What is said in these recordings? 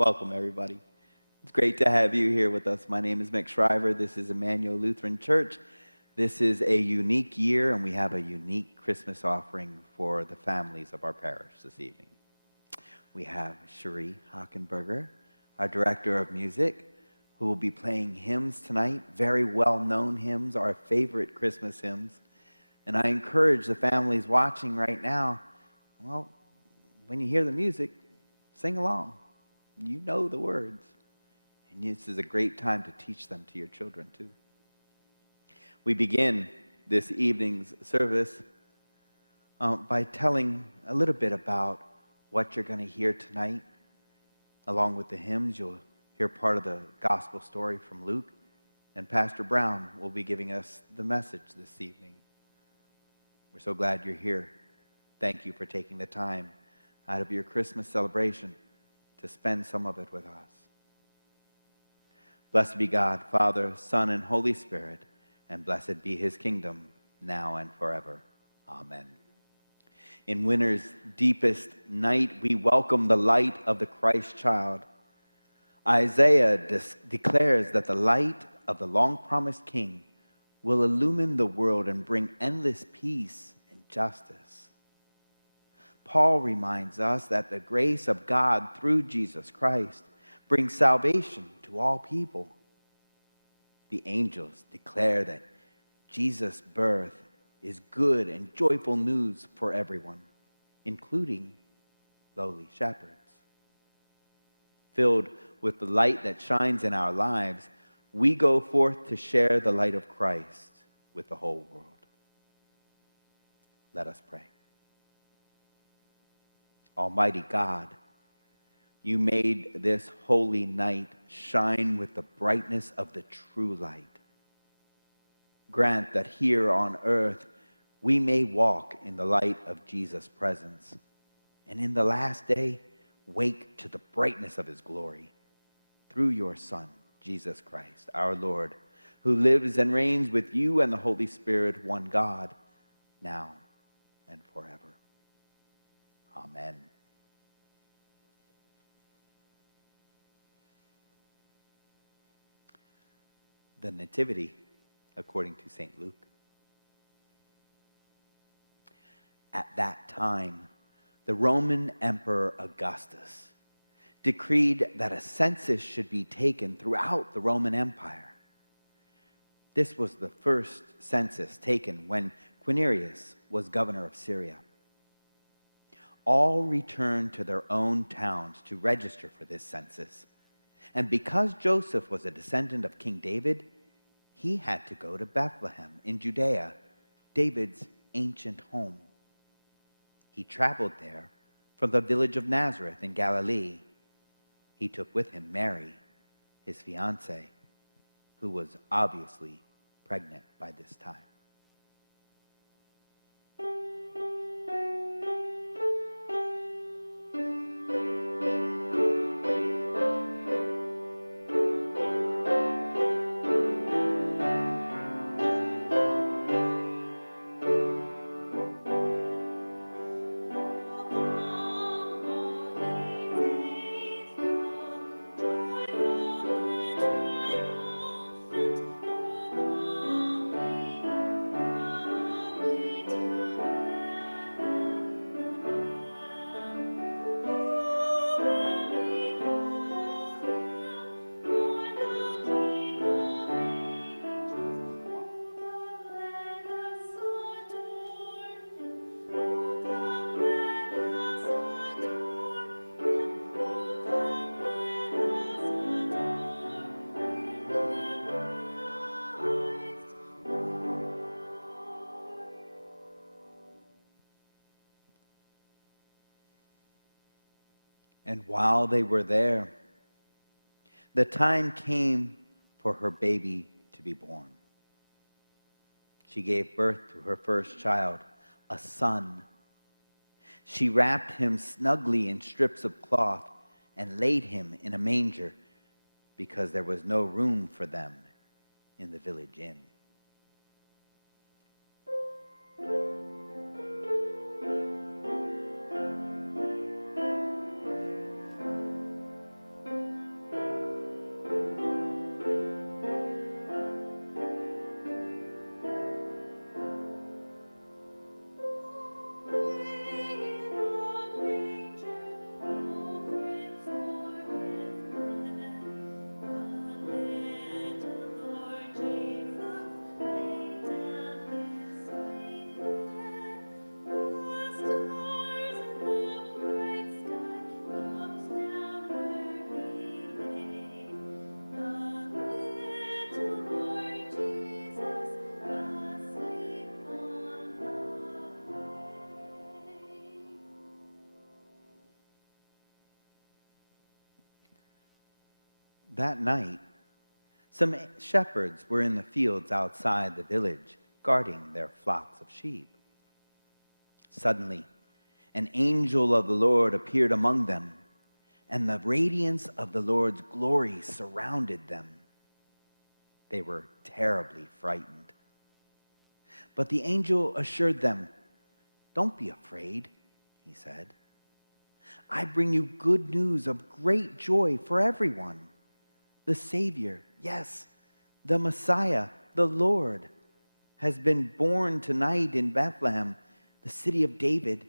Welcome, everybody. It's great to have you here with us. My name is Mick Shriver. This is Emanuel Lutheran Church. This is a unique year, and we have a unique Christmas offering for the families of our parish this evening. We have Cherie Hockenberger, our director of music, who will be playing hymns tonight, very well-known hymns, our favorite Christmas hymns. And I encourage the families watching right now, well, when you hear the music, sing along. You know the words. And this is a great time to teach them to your children, too. We begin this evening's service by telling a little bit about what you're going to hear tonight. Along with the hymns, you'll hear part of the gospel story from Luke. And Pastor Brown will be giving us the message this evening. We're so glad you're here. Thank you for taking the time out of your Christmas celebration to spend some of it with us. Blessed be God, Father, Son, and Holy Spirit, and blessed be his kingdom, now and forever. Amen. In winter's deepest night, we welcome the light of the Christ child. Isaiah declares that the light of the long-promised King will illumine the world and bring endless peace and justice. Paul reminds us that the grace of God through Jesus Christ brings salvation to all people. The angels declare that Jesus' birth is good and joyful news for everyone, including lowly shepherds. Filled with the light that shines in our lives, we go forth to share the light of Christ with the whole world. Let us pray. Almighty God, you made this holy night shine with the brightness of the true light. Grant that here on earth we may walk in the light of Jesus' presence, and in the last day wake to the brightness of his glory through your Son, Jesus Christ, our Lord, who lives and reigns with you and the Holy Spirit, one God, now and forever. Amen. The Nativity, according to St. Luke. At that time, the Roman Emperor Augustus decreed that a census should be taken throughout the Roman Empire. This was the first census taken when Quirinius was governor of Syria. All returned to their own towns to register for this census. And because Joseph was a descendant of King David, he had to go to Bethlehem in Judea, David's ancient home. He traveled there from the village of Nazareth in Galilee. He took with him Mary, his fiancée, who was obviously pregnant by this time. And while they were there, the time came for her baby to be born. She gave birth to her first child, a son. She wrapped him snugly in strips of cloth and laid him in a manger because there was no room for them in the village inn. That night, some shepherds were in the fields outside the village, guarding their flocks of sheep. Suddenly, an angel of the Lord appeared among them, and the radiance of the Lord's glory surrounded them. They were terribly frightened. But the angel assured them, "Don't be afraid," he said. "I bring you good news of great joy for everyone. The Savior, yes, the Messiah, the Lord, has been born tonight in Bethlehem, the city of David.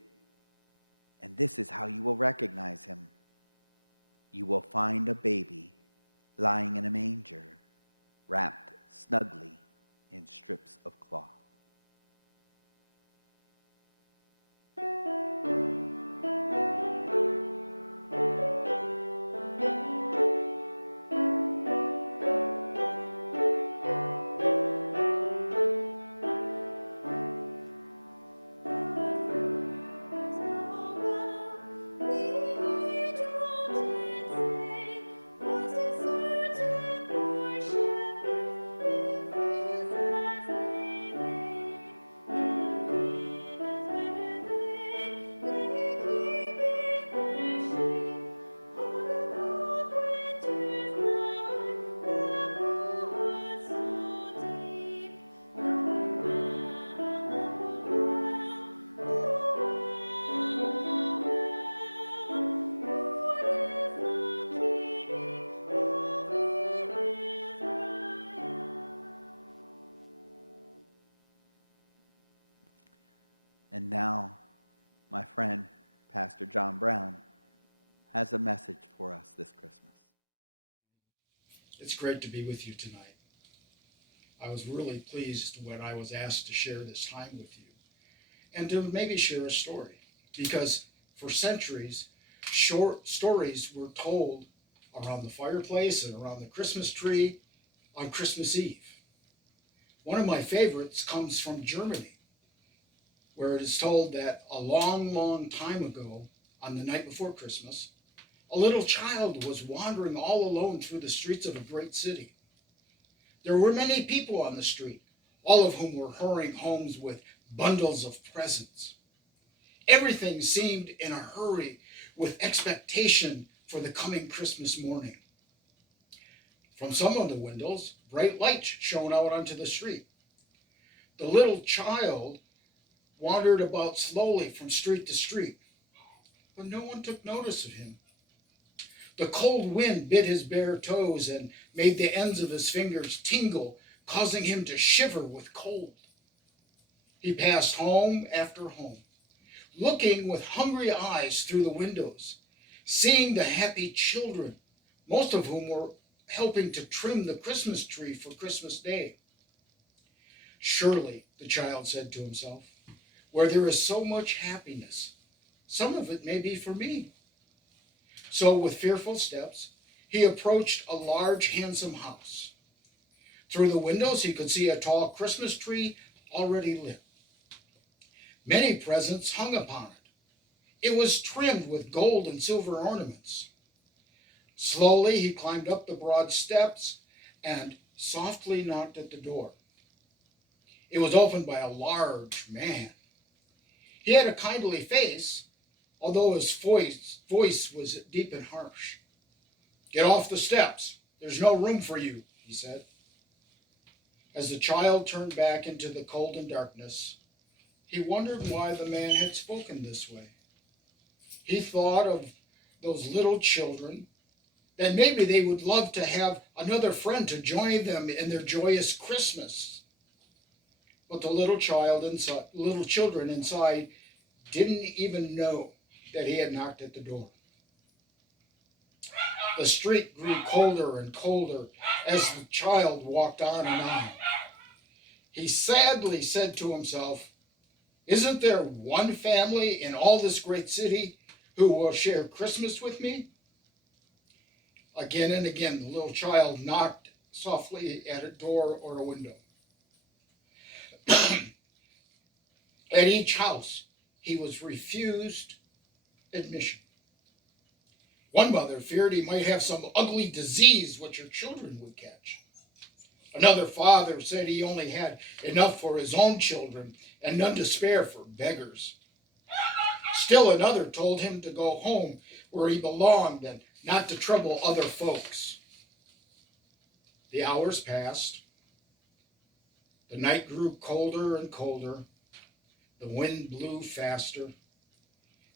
And this is how you will recognize him. You will find a baby lying in a manger, wrapped snugly in strips of cloth." And now, my friend, Pastor John Brown, has a message for us this Christmas. It's great to be with you tonight. I was really pleased when I was asked to share this time with you and to maybe share a story, because for centuries, short stories were told around the fireplace and around the Christmas tree on Christmas Eve. One of my favorites comes from Germany, where it is told that a long, long time ago, on the night before Christmas, a little child was wandering all alone through the streets of a great city. There were many people on the street, all of whom were hurrying homes with bundles of presents. Everything seemed in a hurry with expectation for the coming Christmas morning. From some of the windows, bright lights shone out onto the street. The little child wandered about slowly from street to street, but no one took notice of him. The cold wind bit his bare toes and made the ends of his fingers tingle, causing him to shiver with cold. He passed home after home, looking with hungry eyes through the windows, seeing the happy children, most of whom were helping to trim the Christmas tree for Christmas Day. "Surely," the child said to himself, "where there is so much happiness, some of it may be for me." So with fearful steps, he approached a large, handsome house. Through the windows, he could see a tall Christmas tree already lit. Many presents hung upon it. It was trimmed with gold and silver ornaments. Slowly, he climbed up the broad steps and softly knocked at the door. It was opened by a large man. He had a kindly face, although his voice was deep and harsh. "Get off the steps. There's no room for you," he said. As the child turned back into the cold and darkness, he wondered why the man had spoken this way. He thought of those little children, that maybe they would love to have another friend to join them in their joyous Christmas. But the little children inside didn't even know that he had knocked at the door. The street grew colder and colder as the child walked on and on. He sadly said to himself, "Isn't there one family in all this great city who will share Christmas with me?" Again and again, the little child knocked softly at a door or a window. At each house, he was refused admission. One mother feared he might have some ugly disease which her children would catch. Another father said he only had enough for his own children and none to spare for beggars. Still another told him to go home where he belonged and not to trouble other folks. The hours passed. The night grew colder and colder. The wind blew faster,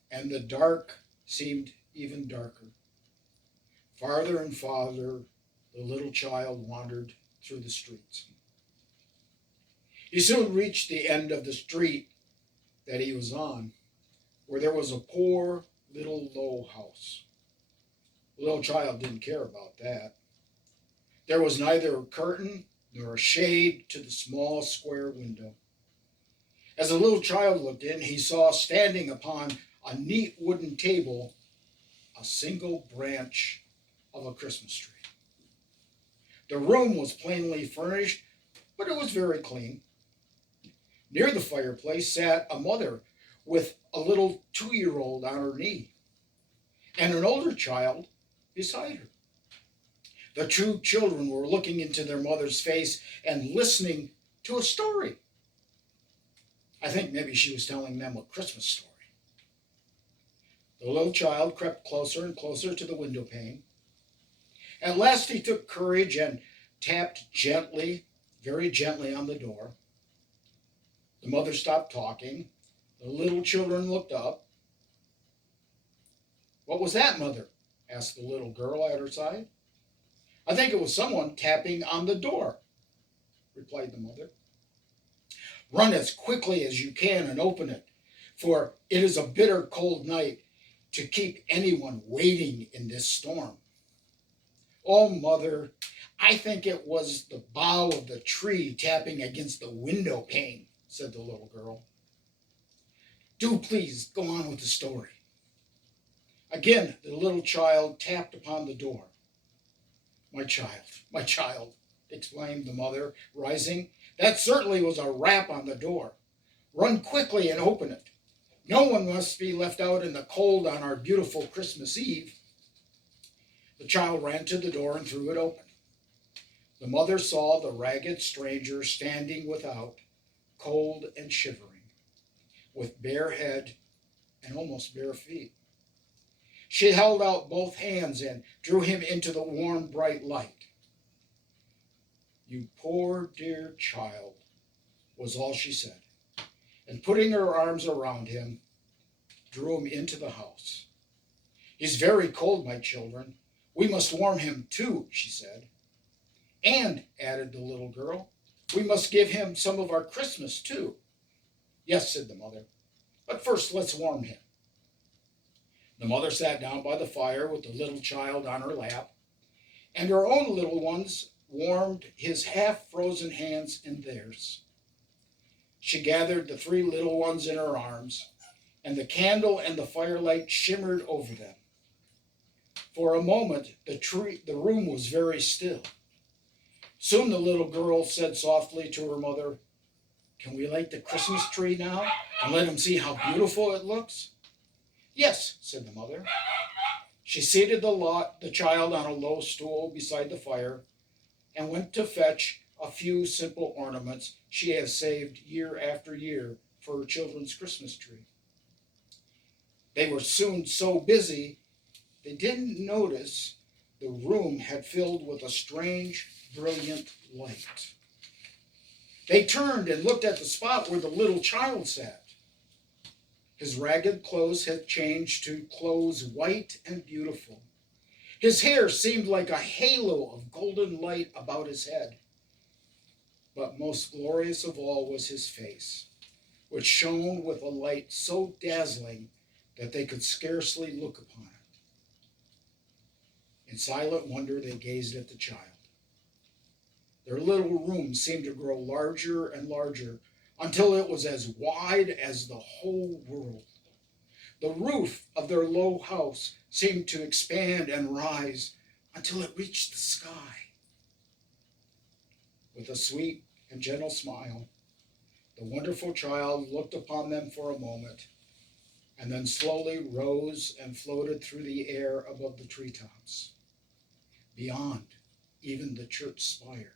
and the dark seemed even darker. Farther and farther, the little child wandered through the streets. He soon reached the end of the street that he was on, where there was a poor little low house. The little child didn't care about that. There was neither a curtain nor a shade to the small square window. As the little child looked in, he saw standing upon a neat wooden table a single branch of a Christmas tree. The room was plainly furnished, but it was very clean. Near the fireplace sat a mother with a little 2-year-old on her knee and an older child beside her. The two children were looking into their mother's face and listening to a story. I think maybe she was telling them a Christmas story. The little child crept closer and closer to the window pane. At last he took courage and tapped gently, very gently on the door. The mother stopped talking. The little children looked up. "What was that, Mother?" asked the little girl at her side. "I think it was someone tapping on the door," replied the mother. "Run as quickly as you can and open it, for it is a bitter cold night to keep anyone waiting in this storm." "Oh, Mother, I think it was the bough of the tree tapping against the window pane," said the little girl. "Do please go on with the story." Again, the little child tapped upon the door. My child," exclaimed the mother, rising. "That certainly was a rap on the door. Run quickly and open it. No one must be left out in the cold on our beautiful Christmas Eve." The child ran to the door and threw it open. The mother saw the ragged stranger standing without, cold and shivering, with bare head and almost bare feet. She held out both hands and drew him into the warm, bright light. "You poor dear child," was all she said, and putting her arms around him, drew him into the house. "He's very cold, my children. We must warm him too," she said. "And," added the little girl, "we must give him some of our Christmas too." "Yes," said the mother, "but first let's warm him." The mother sat down by the fire with the little child on her lap, and her own little ones warmed his half-frozen hands in theirs. She gathered the 3 little ones in her arms, and the candle and the firelight shimmered over them. For a moment, the room was very still. Soon the little girl said softly to her mother, "Can we light the Christmas tree now and let him see how beautiful it looks?" "Yes," said the mother. She seated the child on a low stool beside the fire and went to fetch a few simple ornaments she had saved year after year for her children's Christmas tree. They were soon so busy they didn't notice the room had filled with a strange, brilliant light. They turned and looked at the spot where the little child sat. His ragged clothes had changed to clothes white and beautiful. His hair seemed like a halo of golden light about his head. But most glorious of all was his face, which shone with a light so dazzling that they could scarcely look upon it. In silent wonder they gazed at the child. Their little room seemed to grow larger and larger until it was as wide as the whole world. The roof of their low house seemed to expand and rise until it reached the sky. With a sweet and gentle smile, the wonderful child looked upon them for a moment, and then slowly rose and floated through the air above the treetops, beyond even the church spire,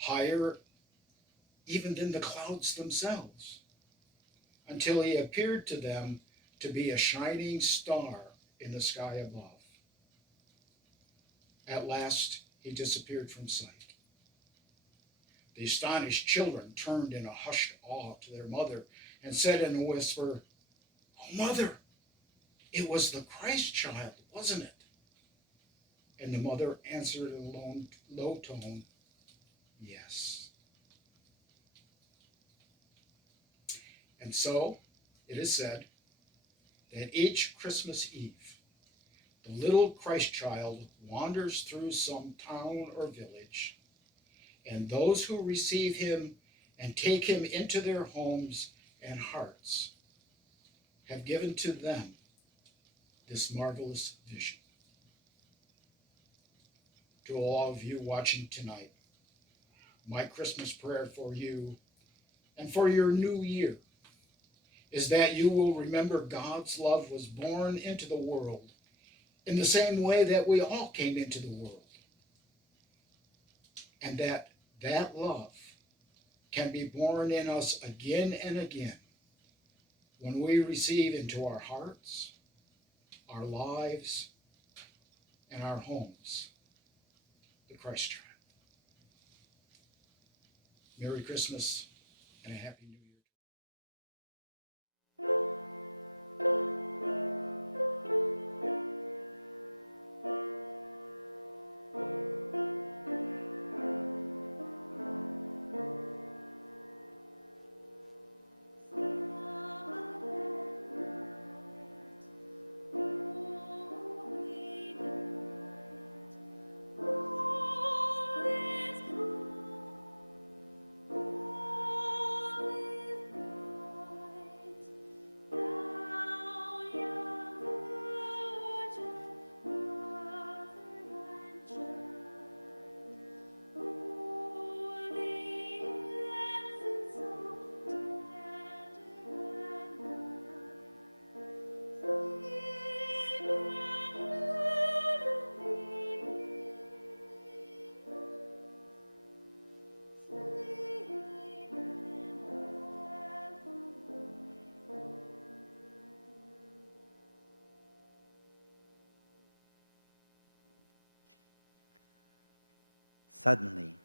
higher even than the clouds themselves, until he appeared to them to be a shining star in the sky above. At last, he disappeared from sight. The astonished children turned in a hushed awe to their mother and said in a whisper, "Oh, Mother, it was the Christ child, wasn't it?" And the mother answered in a low tone, "Yes." And so it is said that each Christmas Eve, the little Christ child wanders through some town or village, and those who receive him and take him into their homes and hearts have given to them this marvelous vision. To all of you watching tonight, my Christmas prayer for you and for your new year is that you will remember God's love was born into the world in the same way that we all came into the world, and that love can be born in us again and again when we receive into our hearts, our lives, and our homes the Christ child. Merry Christmas and a Happy New Year. Suddenly,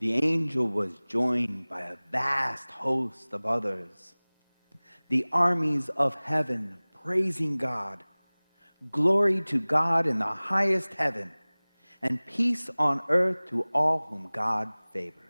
the angel was joined by a vast host of others, the armies of heaven praising God. Glory to God in the highest heaven, and peace on earth to all whom God favors.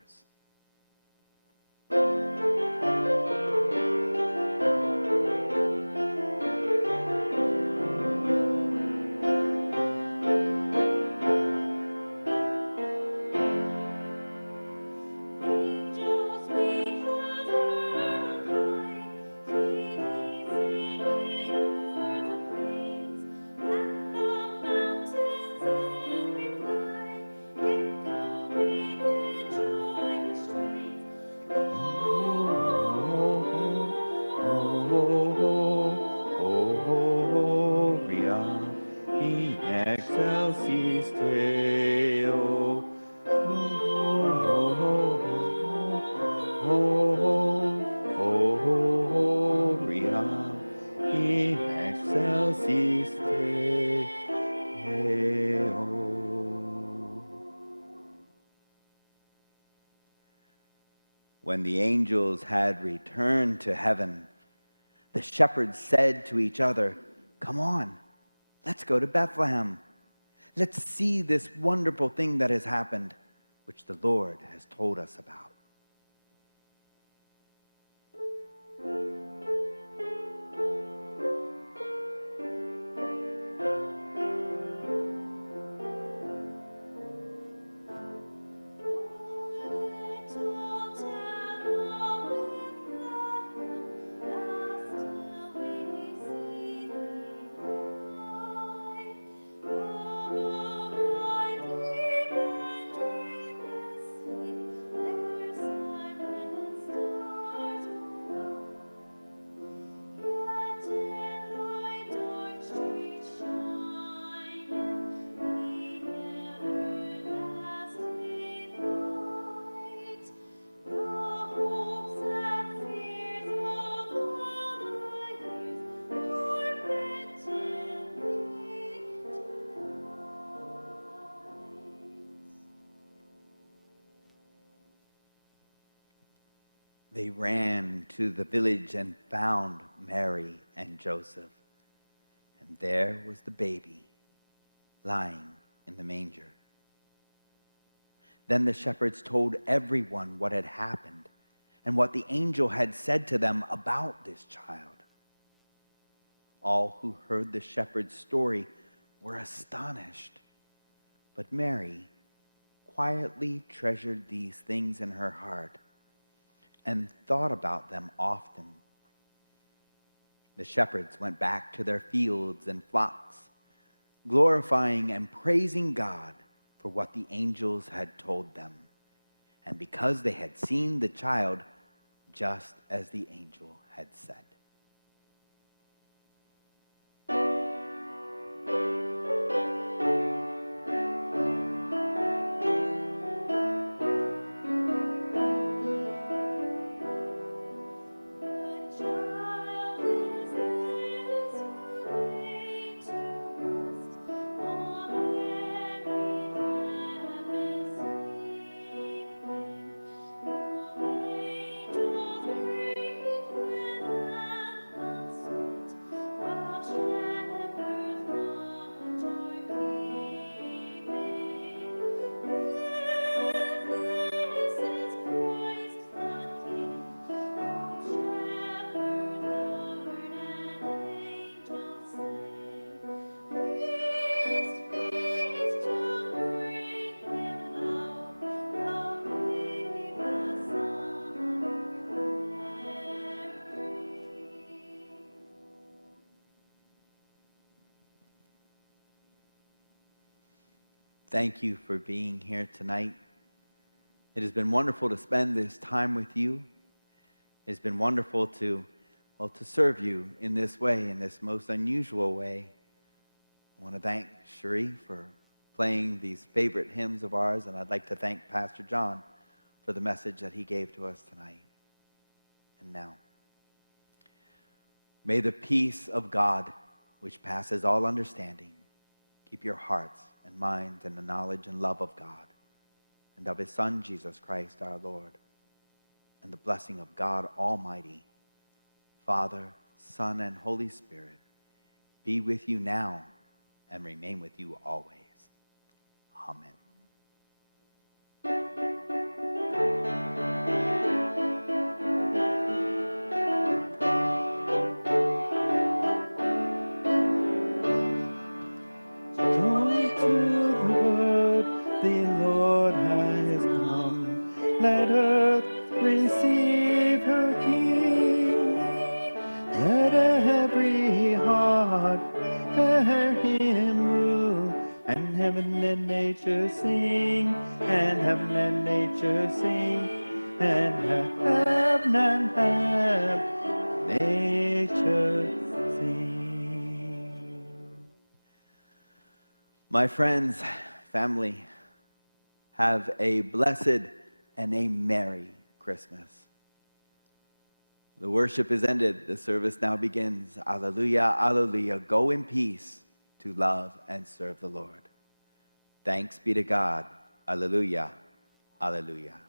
When the angels had returned to heaven, the shepherds said to each other, "Come on, let's go to Bethlehem. Let's see this wonderful thing that has happened, which the Lord has told us about." They ran to the village and found Mary and Joseph. And there was the baby lying in the manger. Then the shepherds told everyone what had happened and what the angel had said to them about this child. All who heard the shepherd's story were astonished. But Mary quietly treasured these things in her heart and thought about them often. The shepherds went back to their fields and flocks, glorifying and praising God for what the angels had told them, and because they had seen the child just as the angel had said. Thank you for being here tonight. It has been wonderful to spend this time with you. It's been wonderful to serve you in this way, in this most unusual way. I want to thank Cherie for playing these favorite hymns of ours, and I'd like to thank Pastor John for the message that he gave to us tonight. And now, may the peace of God, which passes all understanding, keep your hearts and minds in the knowledge and love of God and of his Son, Jesus Christ, our Lord, and the blessing of God Almighty, Father, Son, and Holy Spirit, be with you now and remain with you always. Amen. Joy to the world, the Lord has come. Let earth receive her King. Let every heart hear him rule, and heaven and nature sing, and heaven and nature sing, and heaven and nature sing. My friends, family, have a blessed and a Merry Christmas. The worship is ended. The service now begins. Alleluia, alleluia. Go in peace to love and serve the Lord. Thanks be to God. Alleluia, alleluia.